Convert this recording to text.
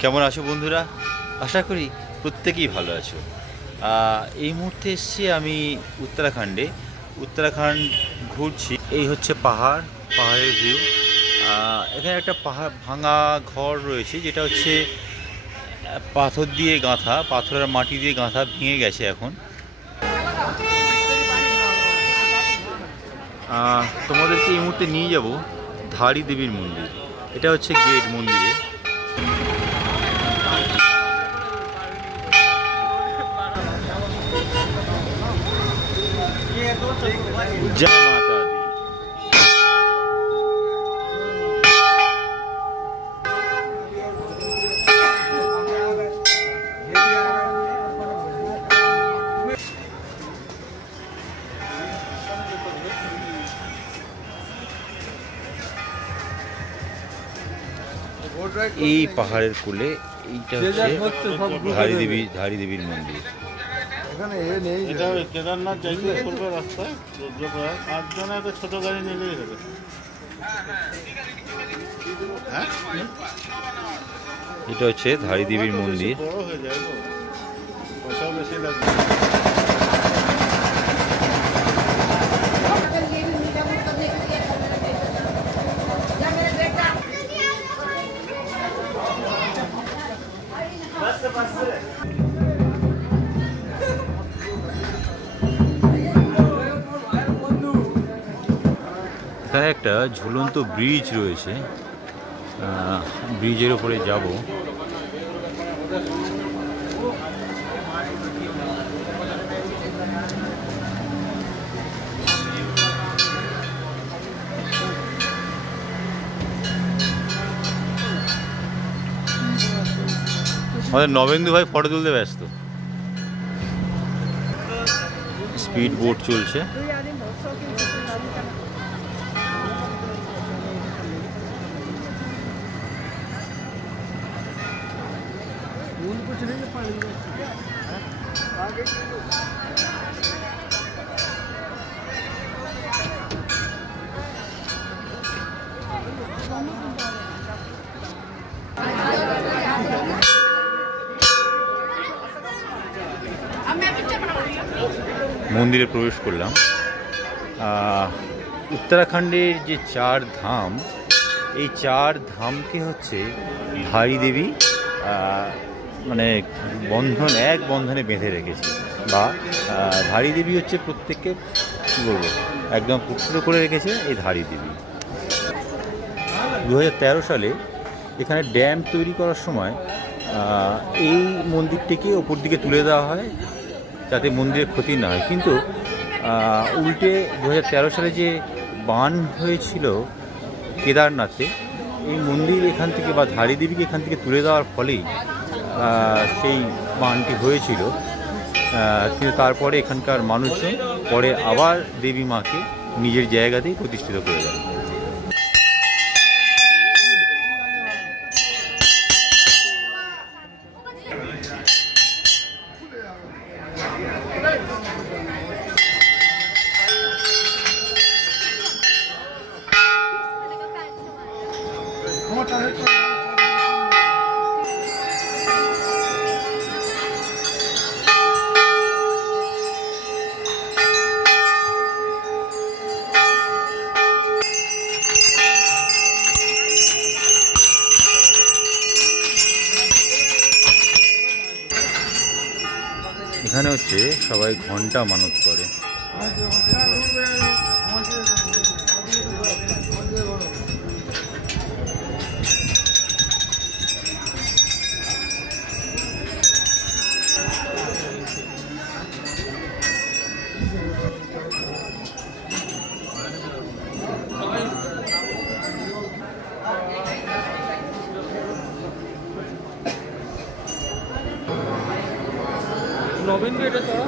কেমন আছো বন্ধুরা? আশা করি প্রত্যেকেই ভালো আছো। এই মুহূর্তে এসেছি আমি উত্তরাখণ্ড ঘুরছি। এই হচ্ছে পাহাড়ের ভিউ। এখানে একটা পাহাড় ভাঙা ঘর রয়েছে, যেটা হচ্ছে পাথর দিয়ে গাঁথা, পাথরের মাটি দিয়ে গাঁথা, ভেঙে গেছে এখন। তোমাদেরকে এই মুহূর্তে নিয়ে যাব ধারী দেবীর মন্দির। এটা হচ্ছে গেট মন্দিরে। জয় মাতা দি। এই পাহাড়ের কোলে এইটা হচ্ছে ধারী দেবীর মন্দির। এটা কেদারনাথ যাইতে করবে রাস্তায় রুদ্রপ্রয়াগ 8 জনে একটা ছোট গাড়ি নিলেই হবে। এটা হচ্ছে ধারী দেবীর মন্দির। বড় হয়ে যায় তো, পয়সাও বেশি লাগবে। এখানে একটা ঝুলন্ত ব্রিজ রয়েছে, ব্রিজের উপরে যাব। আমাদের নবেন্দু ভাই ফটো তুলতে ব্যস্ত। স্পিড বোট চলছে। মন্দিরে প্রবেশ করলাম। উত্তরাখণ্ডের যে 4 ধাম, এই 4 ধামকে হচ্ছে ধারী দেবী মানে এক বন্ধনে বেঁধে রেখেছে, বা ধারী দেবী হচ্ছে প্রত্যেককে কী বলবো একদম পুত্র করে রেখেছে এই ধারী দেবী। 2013 সালে এখানে ড্যাম তৈরি করার সময় এই মন্দিরটিকে ওপর দিকে তুলে দেওয়া হয় যাতে মন্দিরের ক্ষতি না হয়, কিন্তু উল্টে 2013 সালে যে বান হয়েছিল কেদারনাথে, এই মন্দির এখান থেকে বা ধারী দেবীকে এখান থেকে তুলে দেওয়ার ফলেই সেই বানটি হয়েছিল। কিন্তু তারপরে এখানকার মানুষজন পরে আবার দেবী মাকে নিজের জায়গাতেই প্রতিষ্ঠিত করে দেয়। এখানে হচ্ছে সবাই ঘন্টা মানত করে। নবীন গেটে চড়া